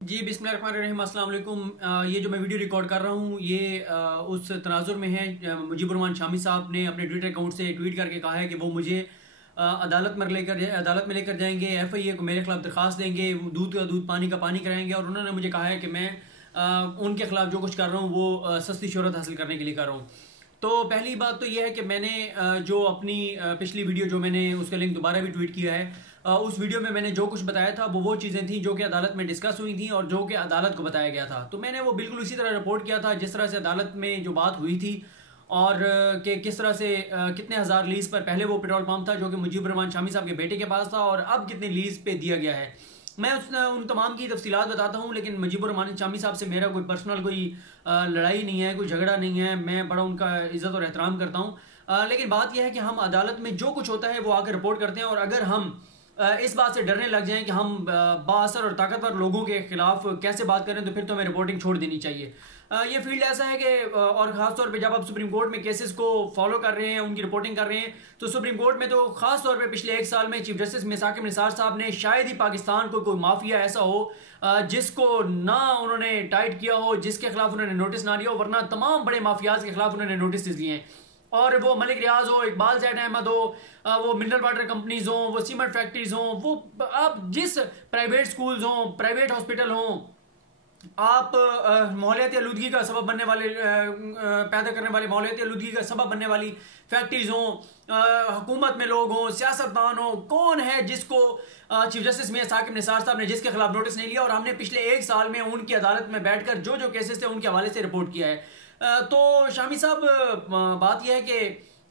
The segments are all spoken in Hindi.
जी बिस्मिल्लाहिर्रहमानिर्रहीम अस्सलाम वालेकुम। ये जो मैं वीडियो रिकॉर्ड कर रहा हूँ ये उस तनाजुर में है। मुजीबुर रहमान शामी साहब ने अपने ट्विटर अकाउंट से ट्वीट करके कहा है कि वो मुझे अदालत में लेकर जाएंगे, FIA को मेरे खिलाफ दरख्वास्त देंगे, दूध का दूध पानी का पानी कराएंगे। और उन्होंने मुझे कहा है कि मैं उनके खिलाफ जो कुछ कर रहा हूँ वो सस्ती शोहरत हासिल करने के लिए कर रहा हूँ। तो पहली बात तो यह है कि मैंने जो अपनी पिछली वीडियो जो मैंने उसका लिंक दोबारा भी ट्वीट किया है, उस वीडियो में मैंने जो कुछ बताया था वो चीज़ें थी जो कि अदालत में डिस्कस हुई थी और जो कि अदालत को बताया गया था। तो मैंने वो बिल्कुल उसी तरह रिपोर्ट किया था जिस तरह से अदालत में जो बात हुई थी और कि किस तरह से कितने हज़ार लीज़ पर पहले वो पेट्रोल पंप था जो कि मुजीबुर रहमान शामी साहब के बेटे के पास था और अब कितने लीज़ पे दिया गया है। मैं उन तमाम की तफसीलात बताता हूँ, लेकिन मुजीबुर रहमान शामी साहब से मेरा कोई पर्सनल कोई लड़ाई नहीं है, कोई झगड़ा नहीं है। मैं बड़ा उनका इज़्ज़त और एहतराम करता हूँ। लेकिन बात यह है कि हम अदालत में जो कुछ होता है वो आकर रिपोर्ट करते हैं और अगर हम इस बात से डरने लग जाएं कि हम बाअसर और ताकतवर लोगों के खिलाफ कैसे बात करें तो फिर तो हमें रिपोर्टिंग छोड़ देनी चाहिए। ये फील्ड ऐसा है कि और ख़ास तौर पे जब आप सुप्रीम कोर्ट में केसेस को फॉलो कर रहे हैं, उनकी रिपोर्टिंग कर रहे हैं, तो सुप्रीम कोर्ट में तो ख़ास तौर पे पिछले एक साल में चीफ जस्टिस साकिब निसार साहब ने शायद ही पाकिस्तान को कोई माफिया ऐसा हो जिसको ना उन्होंने टाइट किया हो, जिसके खिलाफ उन्होंने नोटिस ना लिया हो, वरना तमाम बड़े माफियाज के खिलाफ उन्होंने नोटिस दिए हैं। और वो मलिक रियाज हो, इकबाल जैद अहमद हो, वो मिनरल वाटर कंपनीज हों, वो सीमेंट फैक्ट्रीज हों, वो आप जिस प्राइवेट स्कूल्स हों, प्राइवेट हॉस्पिटल हों, आप माहौलियाती आलूदगी का सबब बनने वाले पैदा करने वाले माहौलियाती आलूदगी का सबब बनने वाली फैक्ट्रीज हों, हुकूमत में लोग हों, सियासतदान हों, कौन है जिसको चीफ जस्टिस साकिब निसार साहब ने जिसके खिलाफ नोटिस नहीं लिया। और हमने पिछले एक साल में उनकी अदालत में बैठकर जो जो केसेस थे उनके हवाले से रिपोर्ट किया है। तो शामी साहब, बात यह है कि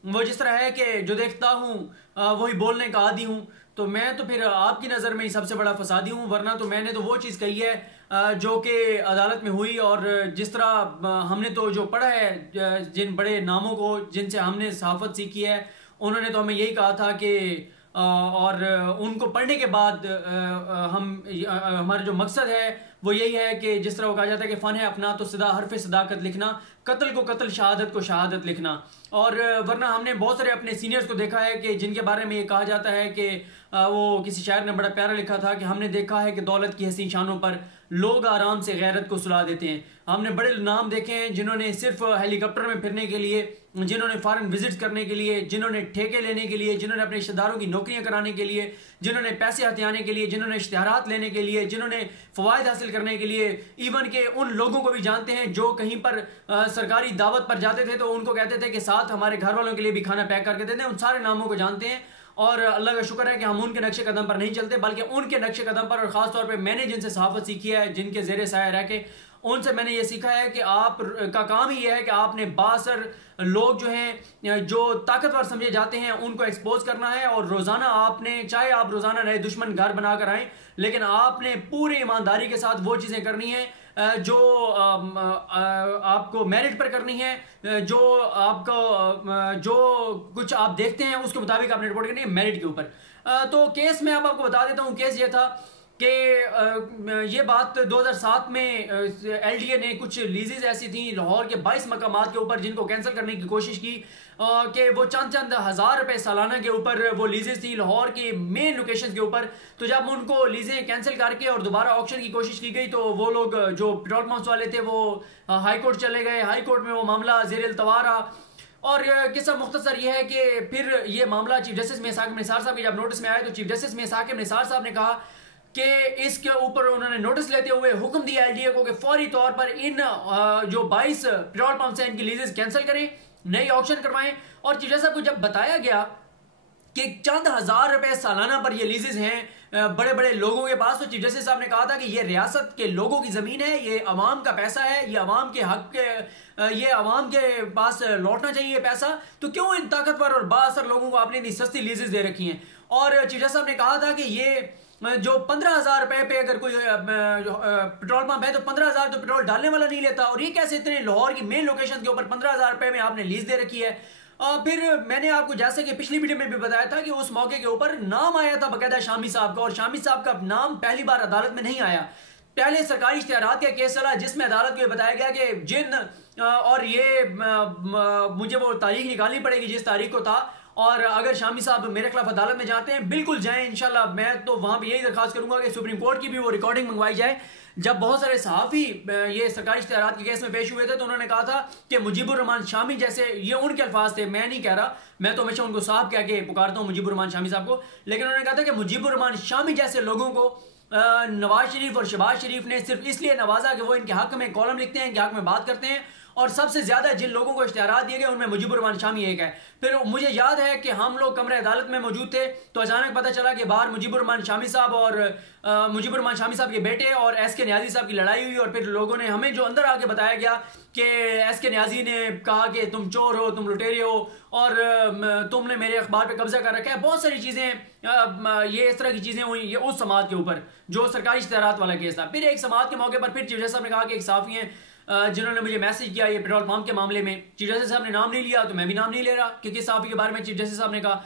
वो जिस तरह है कि जो देखता हूँ वही बोलने का आदी हूँ, तो मैं तो फिर आपकी नज़र में ही सबसे बड़ा फसादी हूँ। वरना तो मैंने तो वो चीज़ कही है जो कि अदालत में हुई और जिस तरह हमने तो जो पढ़ा है जिन बड़े नामों को जिनसे हमने सहाफ़त सीखी है, उन्होंने तो हमें यही कहा था कि और उनको पढ़ने के बाद हमारा जो मकसद है वो यही है कि जिस तरह वो कहा जाता है कि फ़न है अपना तो सदा हरफ सदाकत लिखना, कत्ल को कत्ल, शहादत को शहादत लिखना। और वरना हमने बहुत सारे अपने सीनियर्स को देखा है कि जिनके बारे में ये कहा जाता है कि वो किसी शायर ने बड़ा प्यारा लिखा था कि हमने देखा है कि दौलत की हसी शानों पर लोग आराम से गैरत को सुला देते हैं। हमने बड़े नाम देखे हैं जिन्होंने सिर्फ हेलीकॉप्टर में फिरने के लिए, जिन्होंने फॉरेन विजिट करने के लिए, जिन्होंने ठेके लेने के लिए, जिन्होंने अपने रिश्तेदारों की नौकरियां कराने के लिए, जिन्होंने पैसे हथियाने के लिए, जिन्होंने इश्तिहारात लेने के लिए, जिन्होंने फ़वाइद हासिल करने के लिए, इवन के उन लोगों को भी जानते हैं जो कहीं पर सरकारी दावत पर जाते थे तो उनको कहते थे कि साथ हमारे घर वालों के लिए भी खाना पैक करके देते हैं। उन सारे नामों को जानते हैं और अल्लाह का शुक्र है कि हम उनके नक्शे कदम पर नहीं चलते, बल्कि उनके नक्शे कदम पर, और ख़ास तौर पे मैंने जिनसे सहाफ़त सीखी है, जिनके ज़ेरे साया रह के, उनसे मैंने ये सीखा है कि आप का काम ही यह है कि आपने बासर लोग जो हैं जो ताकतवर समझे जाते हैं उनको एक्सपोज करना है। और रोज़ाना आपने, चाहे आप रोज़ाना नए दुश्मन घर बनाकर आएँ, लेकिन आपने पूरी ईमानदारी के साथ वो चीज़ें करनी है जो आपको मेरिट पर करनी है, जो आपको जो कुछ आप देखते हैं उसके मुताबिक आपने रिपोर्ट करनी है मेरिट के ऊपर। तो केस में आपको बता देता हूँ, केस ये था कि ये बात 2007 में LDA ने कुछ लीजेज ऐसी थी लाहौर के 22 मकामात के ऊपर जिनको कैंसिल करने की कोशिश की कि वो चंद हज़ार रुपए सालाना के ऊपर वो लीजेज थी लाहौर की मेन लोकेशन के ऊपर। तो जब उनको लीजें कैंसिल करके और दोबारा ऑक्शन की कोशिश की गई तो वो लोग जो पेट्रोल पंप्स वाले थे वो हाई कोर्ट चले गए। हाई कोर्ट में वो मामला ज़ेर इल्तवा रहा और किस्सा मुख्तसर ये है कि फिर ये मामला चीफ जस्टिस साकिब निसार साहब के जब नोटिस में आया तो चीफ जस्टिस साकिब निसार साहब ने कहा कि इसके ऊपर उन्होंने नोटिस लेते हुए हुक्म दिया LDA को कि फौरी तौर पर इन जो 22 पेट्रोल पंप्स हैं इनकी लीजेस कैंसिल करें, नई ऑक्शन करवाएं। और चीफ जस्टिस को जब बताया गया कि चंद हज़ार रुपए सालाना पर ये लीजेस हैं बड़े बड़े लोगों के पास, तो चीफ जस्टिस साहब ने कहा था कि ये रियासत के लोगों की ज़मीन है, ये अवाम का पैसा है, ये अवाम के हक के, ये अवाम के पास लौटना चाहिए पैसा, तो क्यों इन ताकतवर और बाअसर लोगों को आपने इतनी सस्ती लीजेस दे रखी हैं। और चीफ जस्टिस साहब ने कहा था कि ये जो 15,000 रुपए पे अगर कोई पेट्रोल पंप है तो 15,000 तो पेट्रोल डालने वाला नहीं लेता, और ये कैसे इतने लाहौर की मेन लोकेशन के ऊपर 15,000 रुपए में आपने लीज दे रखी है। फिर मैंने आपको जैसे कि पिछली वीडियो में भी बताया था कि उस मौके के ऊपर नाम आया था बाकायदा शामी साहब का, और शामी साहब का नाम पहली बार अदालत में नहीं आया। पहले सरकारी इश्तिहारात का केस चला जिसमें अदालत को बताया गया कि जिन और ये मुझे वो तारीख निकालनी पड़ेगी जिस तारीख को था, और अगर शामी साहब मेरे खिलाफ अदालत में जाते हैं बिल्कुल जाएं इंशाल्लाह। मैं तो वहां पर यही दरखास्त करूंगा कि सुप्रीम कोर्ट की भी वो रिकॉर्डिंग मंगवाई जाए जब बहुत सारे सहाफ़ी ये सरकारी इश्तिहारात के केस में पेश हुए थे तो उन्होंने कहा था कि मुजीबुर रहमान शामी जैसे, ये उनके अल्फाज थे, मैं नहीं कह रहा, मैं तो हमेशा उनको साहब कह के पुकारता हूँ मुजीबुर रहमान शामी साहब को, लेकिन उन्होंने कहा था कि मुजीबुर रहमान शामी जैसे लोगों को नवाज शरीफ और शहबाज शरीफ ने सिर्फ इसलिए नवाजा कि वो इनके हक में कॉलम लिखते हैं, इनके हक में बात करते हैं, और सबसे ज्यादा जिन लोगों को इश्तिहारात दिए गए उनमें मुजीबुर रहमान शामी एक है। फिर मुझे याद है कि हम लोग कमरे अदालत में मौजूद थे तो अचानक पता चला कि बाहर मुजीबुर रहमान शामी साहब और मुजीबुर रहमान शामी साहब के बेटे और एस.के. न्याजी साहब की लड़ाई हुई, और फिर लोगों ने हमें जो अंदर आके बताया गया कि एस.के. न्याजी ने कहा कि तुम चोर हो, तुम लुटेरे हो, और तुमने मेरे अखबार पे कब्जा कर रखा है। बहुत सारी चीज़ें, ये इस तरह की चीज़ें हुई ये उस समात के ऊपर जो सरकारी इश्तिहारात वाला केस था। फिर एक समात के मौके पर फिर चीफ जस्टिस साहब ने कहा कि एक साफ़ी हैं जिन्होंने मुझे मैसेज किया ये पेट्रोल पंप के मामले में, चीफ जस्टिस साहब ने नाम नहीं लिया तो मैं भी नाम नहीं ले रहा कि किस साफ़ी के बारे में चीफ जस्टिस साहब ने कहा।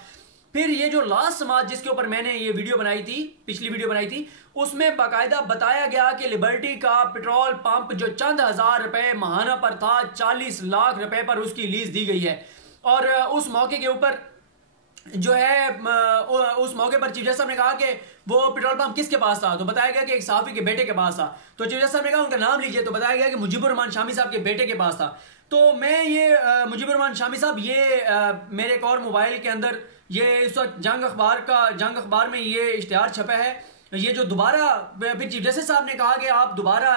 फिर ये जो लास्ट समाज जिसके ऊपर मैंने ये वीडियो बनाई थी, पिछली वीडियो बनाई थी, उसमें बाकायदा बताया गया कि लिबर्टी का पेट्रोल पंप जो चंद हज़ार रुपए माहाना पर था, 40 लाख रुपए पर उसकी लीज दी गई है। और उस मौके के ऊपर जो है उस मौके पर चीफ जस्टिस साहब ने कहा कि वो पेट्रोल पंप किसके पास था, तो बताया गया कि एक सहाफ़ी के बेटे के पास था। तो चीफ जस्टिस साहब ने कहा उनका नाम लीजिए, तो बताया गया कि मुजीबुर रहमान शामी साहब के बेटे के पास था। तो मैं ये मुजीबुर रहमान शामी साहब ये मेरे एक और मोबाइल के अंदर ये इस वक्त जंग अखबार में ये इश्तिहार छपा है, ये जो दोबारा फिर चीफ जस्टिस साहब ने कहा कि आप दोबारा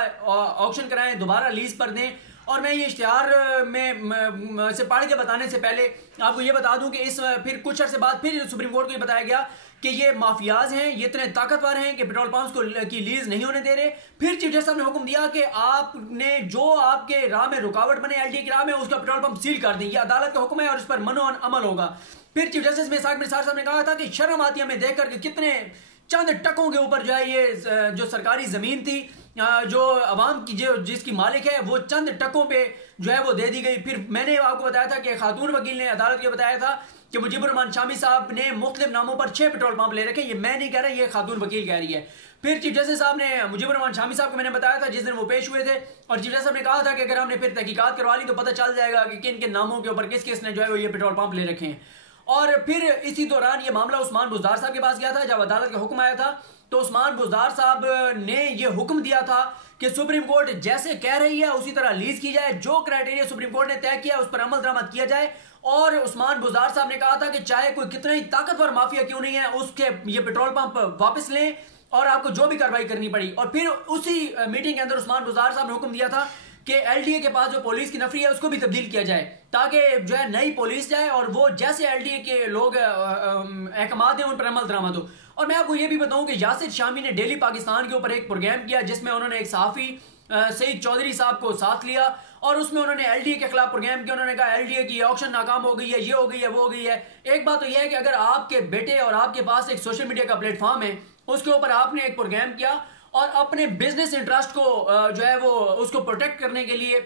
ऑक्शन कराएं, दोबारा लीज पर दें। और मैं ये इश्तिहार में से पढ़ के बताने से पहले आपको ये बता दूं कि इस फिर कुछ अर्से बाद फिर सुप्रीम कोर्ट को ये बताया गया कि ये माफियाज हैं, ये इतने ताकतवर हैं कि पेट्रोल पंप्स को की लीज नहीं होने दे रहे। फिर चीफ जस्टिस साहब ने हुक्म दिया कि आपने जो आपके राह में रुकावट बने एलडी की राह में उसका पेट्रोल पंप सील कर दें, ये अदालत का हुक्म है और इस पर मनो अमल होगा। फिर चीफ जस्टिस मिर्साक साहब ने कहा था कि शर्म आती है हमें देख कर कि कितने चंद टकों के ऊपर जो है ये जो सरकारी जमीन थी जो अवाम की जो जिसकी मालिक है वो चंद टकों पे जो है वो दे दी गई। फिर मैंने आपको बताया था कि खातून वकील ने अदालत को बताया था कि मुजीबुर रहमान शामी साहब ने मुख्तलिफ नामों पर 6 पेट्रोल पंप ले रखे, ये मैं नहीं कह रहा, ये खातून वकील कह रही है। फिर चीफ जस्टिस साहब ने मुजीबुर रहमान शामी साहब को मैंने बताया था जिस दिन वो पेश हुए थे, और चीफ जस्टिस साहब ने कहा था कि अगर हमने फिर तहकीकात करवा ली तो पता चल जाएगा कि किन किन नामों के ऊपर किस किस ने जो है वो ये पेट्रोल पंप ले रखे हैं। और फिर इसी दौरान ये मामला उस्मान बुज़दार साहब के पास गया था। जब अदालत का हुक्म आया था तो उस्मान बुज़दार साहब ने ये हुक्म दिया था कि सुप्रीम कोर्ट जैसे कह रही है उसी तरह लीज की जाए, जो क्राइटेरिया सुप्रीम कोर्ट ने तय किया उस पर अमल दरामद किया जाए। और उस्मान बुज़दार साहब ने कहा था कि चाहे कोई कितना ही ताकतवर माफिया क्यों नहीं है उसके ये पेट्रोल पंप वापस लें और आपको जो भी कार्रवाई करनी पड़ी। और फिर उसी मीटिंग के अंदर उस्मान बुज़दार साहब ने हुक्म दिया था कि एलडीए के पास जो पुलिस की नफरी है उसको भी तब्दील किया जाए ताकि जो है नई पुलिस जाए और वो जैसे एलडीए के लोग अहकाम दें उन पर अमल दरामद हो। और मैं आपको ये भी बताऊं कि यासिर शामी ने डेली पाकिस्तान के ऊपर एक प्रोग्राम किया जिसमें उन्होंने एक सहाफ़ी सईद चौधरी साहब को साथ लिया और उसमें उन्होंने एलडीए के खिलाफ प्रोग्राम किया। उन्होंने कहा एलडीए की ऑक्शन नाकाम हो गई है, ये हो गई है, वो हो गई है। एक बात तो यह है कि अगर आपके बेटे और आपके पास एक सोशल मीडिया का प्लेटफॉर्म है उसके ऊपर आपने एक प्रोग्राम किया और अपने बिजनेस इंटरेस्ट को जो है वो उसको प्रोटेक्ट करने के लिए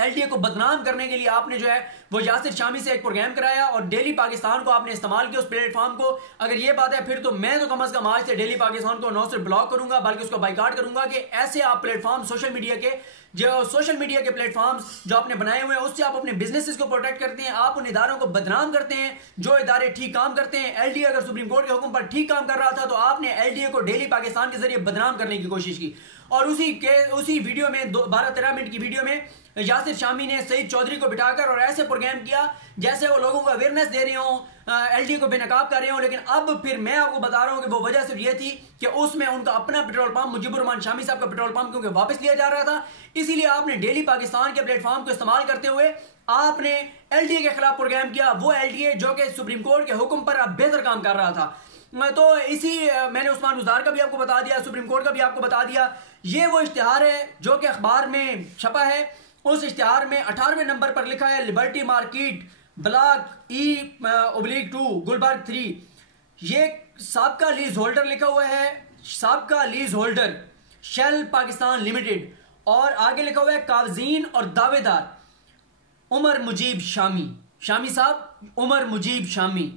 एलडीए को बदनाम करने के लिए आपने जो है वो यासिर शामी से एक प्रोग्राम कराया और डेली पाकिस्तान को आपने इस्तेमाल किया उस प्लेटफॉर्म को। अगर ये बात है फिर तो मैं तो कम अज कम आज से डेली पाकिस्तान को न सिर्फ ब्लॉक करूंगा बल्कि उसको बाइकाट करूंगा कि ऐसे आप प्लेटफॉर्म सोशल मीडिया के प्लेटफॉर्म्स जो आपने बनाए हुए हैं उससे आप अपने बिजनेसेस को प्रोटेक्ट करते हैं, आप उन इदारों को बदनाम करते हैं जो इदारे ठीक काम करते हैं। एलडीए अगर सुप्रीम कोर्ट के हुक्म पर ठीक काम कर रहा था तो आपने एलडीए को डेली पाकिस्तान के जरिए बदनाम करने की कोशिश की। और उसी वीडियो में 12-13 मिनट की वीडियो में यासिर शामी ने सईद चौधरी को बिठाकर और ऐसे प्रोग्राम किया जैसे वो लोगों को अवेयरनेस दे रहे हों, एलडीए को बेनकाब कर रहे हों। लेकिन अब फिर मैं आपको बता रहा हूं कि वो वजह सिर्फ ये थी कि उसमें उनका अपना पेट्रोल पंप मुजीबुर रहमान शामी साहब का पेट्रोल पंप क्योंकि वापस लिया जा रहा था, इसीलिए आपने डेली पाकिस्तान के प्लेटफॉर्म को इस्तेमाल करते हुए आपने एलडीए के खिलाफ प्रोग्राम किया। वो एलडीए जो कि सुप्रीम कोर्ट के हुक्म पर अब बेहतर काम कर रहा था। तो इसी मैंने उस्मान बुज़दार का भी आपको बता दिया, सुप्रीम कोर्ट का भी आपको बता दिया। ये वो इश्तिहार है जो कि अखबार में छपा है। उस इश्तिहार में 18वें नंबर पर लिखा है liberty market block E/2 Gulberg 3। ये साबका लीज होल्डर लिखा हुआ है, साबका lease holder Shell Pakistan limited, और आगे लिखा हुआ है कावजीन और दावेदार उमर मुजीब शामी। शामी साहब उमर मुजीब शामी।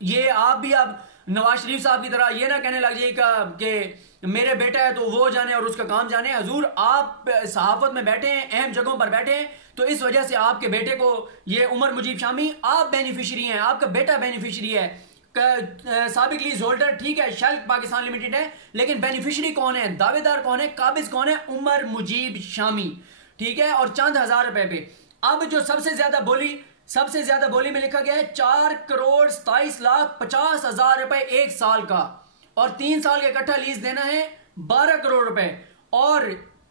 ये आप भी अब नवाज शरीफ साहब की तरह ये ना कहने लग जाइएगा कि मेरे बेटा है तो वो जाने और उसका काम जाने। हजूर आप सहाफत में बैठे हैं, अहम जगहों पर बैठे हैं, तो इस वजह से आपके बेटे को ये उमर मुजीब शामी आप बेनिफिशियरी हैं, आपका बेटा बेनिफिशियरी है। साबिक लीज होल्डर, ठीक है, शेल पाकिस्तान लिमिटेड है, लेकिन बेनिफिशियरी कौन है, दावेदार कौन है, काबिज कौन है, उमर मुजीब शामी, ठीक है, और चंद हजार रुपए पे। अब जो सबसे ज्यादा बोली में लिखा गया है 4,27,50,000 रुपए 1 साल का, और 3 साल का इकट्ठा लीज देना है 12 करोड़ रुपए। और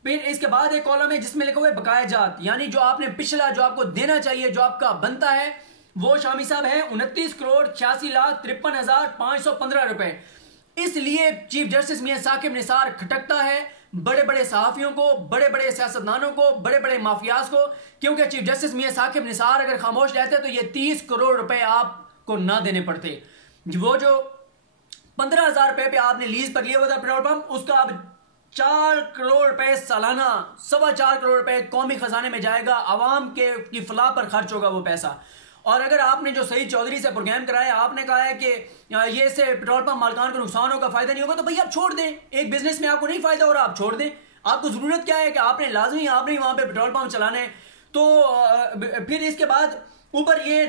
फिर इसके बाद एक कॉलम है जिसमें लिखा हुआ है बकाया जात, यानी जो आपने पिछला जो आपको देना चाहिए, जो आपका बनता है, वो शामी साहब है 29,86,53,515 रुपए। इसलिए चीफ जस्टिस मियां साकिब निसार खटकता है बड़े बड़े सहाफियों को, बड़े बड़े सियासतदानों को, बड़े बड़े माफियाज को, क्योंकि चीफ जस्टिस मियां साकिब निसार अगर खामोश रहते तो ये 30 करोड़ रुपए आपको ना देने पड़ते। वो जो 15,000 रुपए पे आपने लीज पर लिया हुआ था पेट्रोल पंप, उसका अब 4 करोड़ रुपए सालाना, 4.25 करोड़ रुपए कौमी खजाने में जाएगा, आवाम के की फलाह पर खर्च होगा वो पैसा। और अगर आपने जो सईद चौधरी से प्रोग्राम कराया, आपने कहा है कि ये से पेट्रोल पंप मालकान को नुकसान होगा, फायदा नहीं होगा, तो भैया आप छोड़ दें। एक बिजनेस में आपको नहीं फायदा हो रहा, आप छोड़ दें। आपको जरूरत क्या है कि आपने लाजमी आपने वहां पे पेट्रोल पंप चलाने। तो फिर इसके बाद ऊपर ये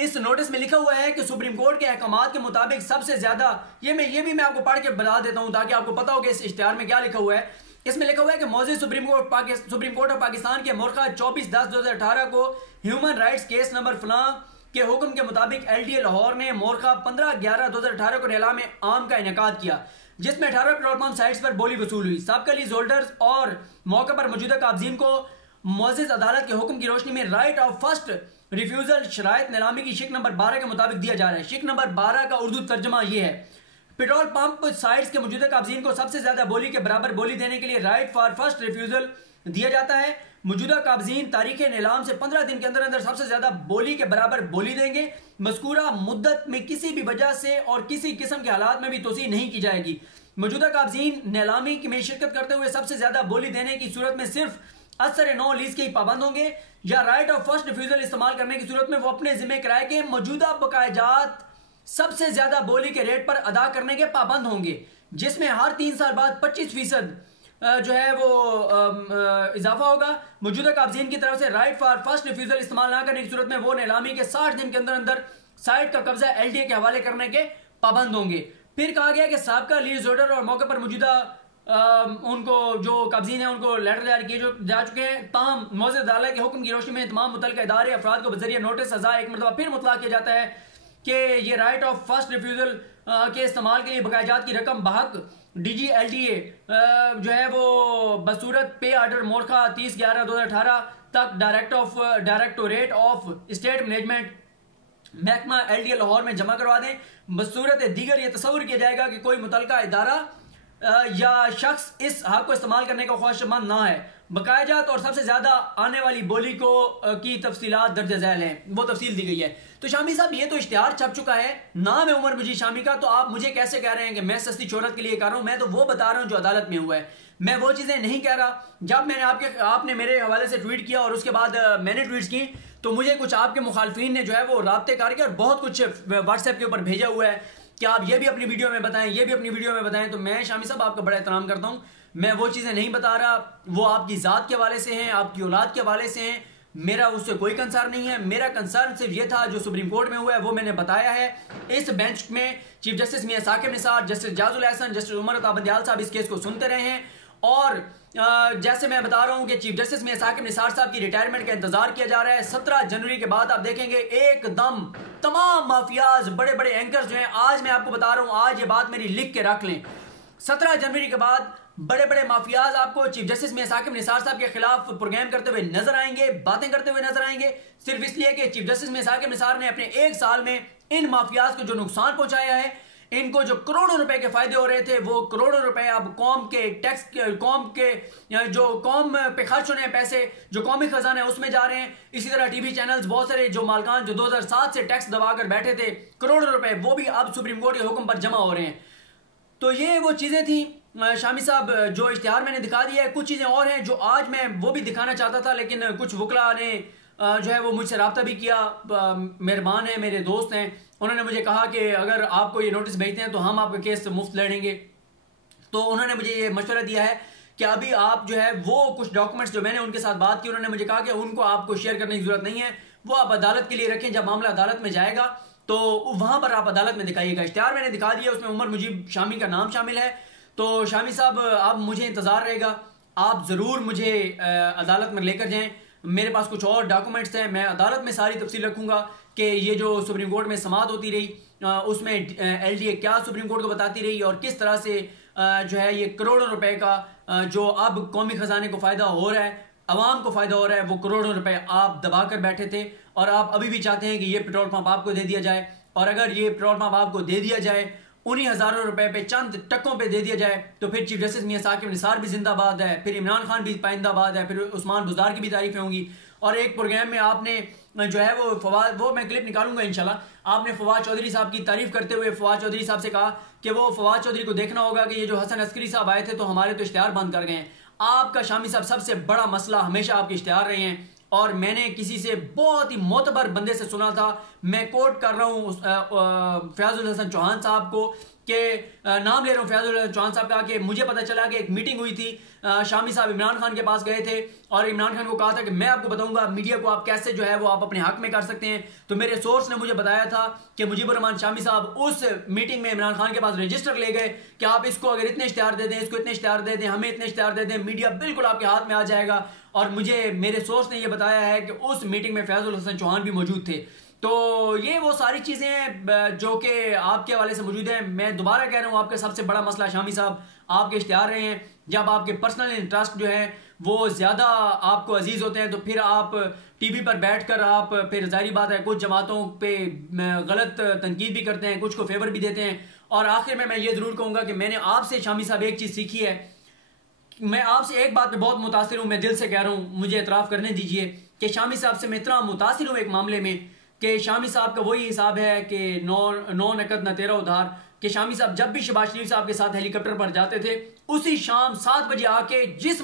इस नोटिस में लिखा हुआ है कि सुप्रीम कोर्ट के अहकामात के मुताबिक सबसे ज्यादा, ये भी मैं आपको पढ़ के बता देता हूं ताकि आपको पता हो कि इस इश्तिहार में क्या लिखा हुआ है। इसमें लिखा हुआ है कि मौजूद सुप्रीम कोर्ट ऑफ पाकिस्तान के मुर्खा 24/10/2018 को ह्यूमन राइट्स केस नंबर फलां के हुक्म के मुताबिक LDA लाहौर ने मोरखा 15/11/2018 को नीलाम आम का इनेकाद किया, जिसमें 18 पेट्रोल पंप साइट्स पर बोली वसूल हुई। सबका लीज होल्डर्स और मौके पर मौजूदा काबजीन को मुअज़्ज़ज़ अदालत के हुक्म की रोशनी में राइट ऑफ फर्स्ट रिफ्यूजल शराइत नीलामी की शिक नंबर 12 के मुताबिक दिया जा रहा है। शिक नंबर 12 का उर्दू तर्जमा ये है, पेट्रोल पंप साइट्स के मौजूदा काबजीन को सबसे ज्यादा बोली के बराबर बोली देने के लिए राइट फॉर फर्स्ट रिफ्यूजल दिया जाता है। मौजूदा काबजीन तारीख नीलाम से 15 दिन के अंदर अंदर सबसे ज्यादा बोली के बराबर बोली देंगे। मज़कूरा मुद्दत में किसी भी वजह से और किसी किस्म के हालात में भी तोसी नहीं की जाएगी। मौजूदा काबजीन नीलामी में शिरकत करते हुए सबसे ज्यादा बोली देने की सूरत में सिर्फ असर नो लीज के ही पाबंद होंगे, या राइट ऑफ फर्स्ट रिफ्यूजल इस्तेमाल करने की सूरत में वो अपने जिम्मे किराए के मौजूदा बकायाजात सबसे ज्यादा बोली के रेट पर अदा करने के पाबंद होंगे, जिसमें हर 3 साल बाद 25% जो है वो इजाफा होगा। मौजूदा काबजीन की तरफ से राइट फॉर फर्स्ट रिफ्यूजल इस्तेमाल ना करने की सूरत में वो नीलामी के 60 दिन के अंदर अंदर साइट का कब्जा LDA के हवाले करने के पाबंद होंगे। फिर कहा गया कि साबका लीज होल्डर और मौके पर मौजूदा उनको जो काबजीन है उनको लेटर जारी किए जा चुके हैं। ताहम मौजूद अदालत के हुक्म की रोशनी में तमाम मुतल्लिका इदारे अफराद को बजरिया नोटिस सजा एक मरतबा फिर मुतला किया जाता है कि ये राइट ऑफ फर्स्ट रिफ्यूजल के इस्तेमाल के लिए बकायाजात की रकम बहक DG LDA जो है वो बसूरत पे आर्डर मोरखा 30/11/2018 तक डायरेक्टोरेट ऑफ स्टेट मैनेजमेंट महकमा LDA लाहौर में जमा करवा दें। बसूरत दीगर ये तस्वुर किया जाएगा कि कोई मुतल्लिका इदारा या शख्स इस हक को इस्तेमाल करने का ख्वाहिशमंद ना है। बकायाजात और सबसे ज्यादा आने वाली बोली को की तफसीलात दर्ज झैल हैं, वो तफसील दी गई है। तो शामी साहब ये तो इश्तिहार छप चुका है, नाम है उमर मुजीब शामी का, तो आप मुझे कैसे कह रहे हैं कि मैं सस्ती शोहरत के लिए कर रहा हूं? मैं तो वो बता रहा हूं जो अदालत में हुआ है, मैं वो चीजें नहीं कह रहा। जब मैंने आपने मेरे हवाले से ट्वीट किया और उसके बाद मैंने ट्वीट की, तो मुझे कुछ आपके मुखालफिन ने जो है वो राब्ते करके और बहुत कुछ व्हाट्सएप के ऊपर भेजा हुआ है कि आप ये भी अपनी वीडियो में बताएं, ये भी अपनी वीडियो में बताएं। तो मैं शामी साहब आपका बड़ा एहतराम करता हूं, मैं वो चीजें नहीं बता रहा, वो आपकी जात के हवाले से हैं, आपकी औलाद के हवाले से हैं, मेरा उससे कोई कंसर्न नहीं है। मेरा कंसर्न सिर्फ ये था जो सुप्रीम कोर्ट में हुआ है वो मैंने बताया है। इस बेंच में चीफ जस्टिस मियां साकिब निसार, जस्टिस जाजुल एहसन, जस्टिस उमर ताबंदियाल साहब इस केस को सुनते रहे हैं, और जैसे मैं बता रहा हूं कि चीफ जस्टिस मियां साकिब निसार साहब की रिटायरमेंट का इंतजार किया जा रहा है। 17 जनवरी के बाद आप देखेंगे एकदम तमाम माफियाज, बड़े बड़े एंकर्स जो हैं, आज मैं आपको बता रहा हूं, आज ये बात मेरी लिख के रख लें, 17 जनवरी के बाद बड़े बड़े माफियाज आपको चीफ जस्टिस मियां साकिब निसार साहब के खिलाफ प्रोग्राम करते हुए नजर आएंगे, बातें करते हुए नजर आएंगे, सिर्फ इसलिए कि चीफ जस्टिस मियां साकिब निसार ने अपने 1 साल में इन माफियाज को जो नुकसान पहुंचाया है, इनको जो करोड़ों रुपए के फायदे हो रहे थे, वो करोड़ों रुपए अब कौम के टैक्स, कौम के जो कौम पे खर्च होने हैं पैसे, जो कौमी खजाना है उसमें जा रहे हैं। इसी तरह टीवी चैनल्स बहुत सारे जो मालकान जो 2007 से टैक्स दबाकर बैठे थे करोड़ों रुपए, वो भी अब सुप्रीम कोर्ट के हुक्म पर जमा हो रहे हैं। तो ये वो चीजें थी शामी साहब जो इश्तिहार मैंने दिखा दिया है। कुछ चीजें और हैं जो आज मैं वो भी दिखाना चाहता था, लेकिन कुछ वकला ने जो है वो मुझसे रब्ता भी किया, मेहरबान है, मेरे दोस्त हैं, उन्होंने मुझे कहा कि अगर आपको ये नोटिस भेजते हैं तो हम आपका केस मुफ्त लड़ेंगे। तो उन्होंने मुझे ये मशवरा दिया है कि अभी आप जो है वो कुछ डॉक्यूमेंट्स जो मैंने उनके साथ बात की, उन्होंने मुझे कहा कि उनको आपको शेयर करने की जरूरत नहीं है, वो आप अदालत के लिए रखें, जब मामला अदालत में जाएगा तो वहां पर आप अदालत में दिखाइएगा। इश्तिहार मैंने दिखा दिया, उसमें उमर मुजीब शामी का नाम शामिल है। तो शामी साहब आप मुझे इंतज़ार रहेगा, आप ज़रूर मुझे अदालत में लेकर जाएं। मेरे पास कुछ और डॉक्यूमेंट्स हैं, मैं अदालत में सारी तफसील रखूंगा कि ये जो सुप्रीम कोर्ट में समाअत होती रही उसमें LDA क्या सुप्रीम कोर्ट को बताती रही और किस तरह से जो है ये करोड़ों रुपए का जो अब कौमी खजाने को फ़ायदा हो रहा है, अवाम को फ़ायदा हो रहा है, वो करोड़ों रुपए आप दबा कर बैठे थे और आप अभी भी चाहते हैं कि ये पेट्रोल पंप आपको दे दिया जाए। और अगर ये पेट्रोल पंप आपको दे दिया जाए, उन्हीं हज़ारों रुपए पे चंद टक्कों पे दे दिया जाए, तो फिर चीफ जस्टिस मियां साकिब निसार भी जिंदाबाद है, फिर इमरान खान भी पाइंदाबाद है, फिर उस्मान बुज़दार की भी तारीफें होंगी। और एक प्रोग्राम में आपने जो है वो मैं क्लिप निकालूंगा इंशाल्लाह, आपने फवाद चौधरी साहब की तारीफ करते हुए फवाद चौधरी साहब से कहा कि वो फवाद चौधरी को देखना होगा कि ये जो हसन अस्करी साहब आए थे तो हमारे तो इश्तिहार बंद कर गए हैं। आपका शामी साहब सबसे बड़ा मसला हमेशा आपके इश्तिहार रहे हैं। और मैंने किसी से बहुत ही मोतबर बंदे से सुना था, मैं कोट कर रहा हूँ फयाजुल हसन चौहान साहब को, कि नाम ले रहा हूँ फयाजुल हसन चौहान साहब का, कि मुझे पता चला कि एक मीटिंग हुई थी, शामी साहब इमरान खान के पास गए थे और इमरान खान को कहा था कि मैं आपको बताऊंगा मीडिया को आप कैसे जो है वो आप अपने हक में कर सकते हैं। तो मेरे सोर्स ने मुझे बताया था कि मुजीबुर रहमान शामी साहब उस मीटिंग में इमरान खान के पास रजिस्टर ले गए कि आप इसको अगर इतने इश्तिहार दे दें, इसको इतने इश्तिहार दे दें, हमें इतने इश्तिहार दे दें, मीडिया बिल्कुल आपके हाथ में आ जाएगा। और मुझे मेरे सोर्स ने यह बताया है कि उस मीटिंग में फयाजुल हसन चौहान भी मौजूद थे। तो ये वो सारी चीज़ें जो कि आपके हवाले से मौजूद हैं। मैं दोबारा कह रहा हूँ, आपका सबसे बड़ा मसला शामी साहब आपके इश्तिहार रहे हैं। जब आपके पर्सनल इंटरेस्ट जो है वो ज़्यादा आपको अजीज़ होते हैं तो फिर आप टीवी पर बैठकर आप फिर जाहिर बात है कुछ जमातों पे गलत तनकीद भी करते हैं, कुछ को फेवर भी देते हैं। और आखिर में मैं ये ज़रूर कहूँगा कि मैंने आपसे शामी साहब एक चीज़ सीखी है, मैं आपसे एक बात पे बहुत मुतासिर हूँ, मैं दिल से कह रहा हूँ, मुझे एतराफ़ करने दीजिए कि शामी साहब से मैं इतना मुतासिर हूँ एक मामले में कि शामी साहब का वही हिसाब है कि नौ नकद न 13 उधार, कि शामी साहब जब भी शहबाज शरीफ साहब के साथ हेलीकॉप्टर पर जाते थे उसी शाम 7 बजे आके जिस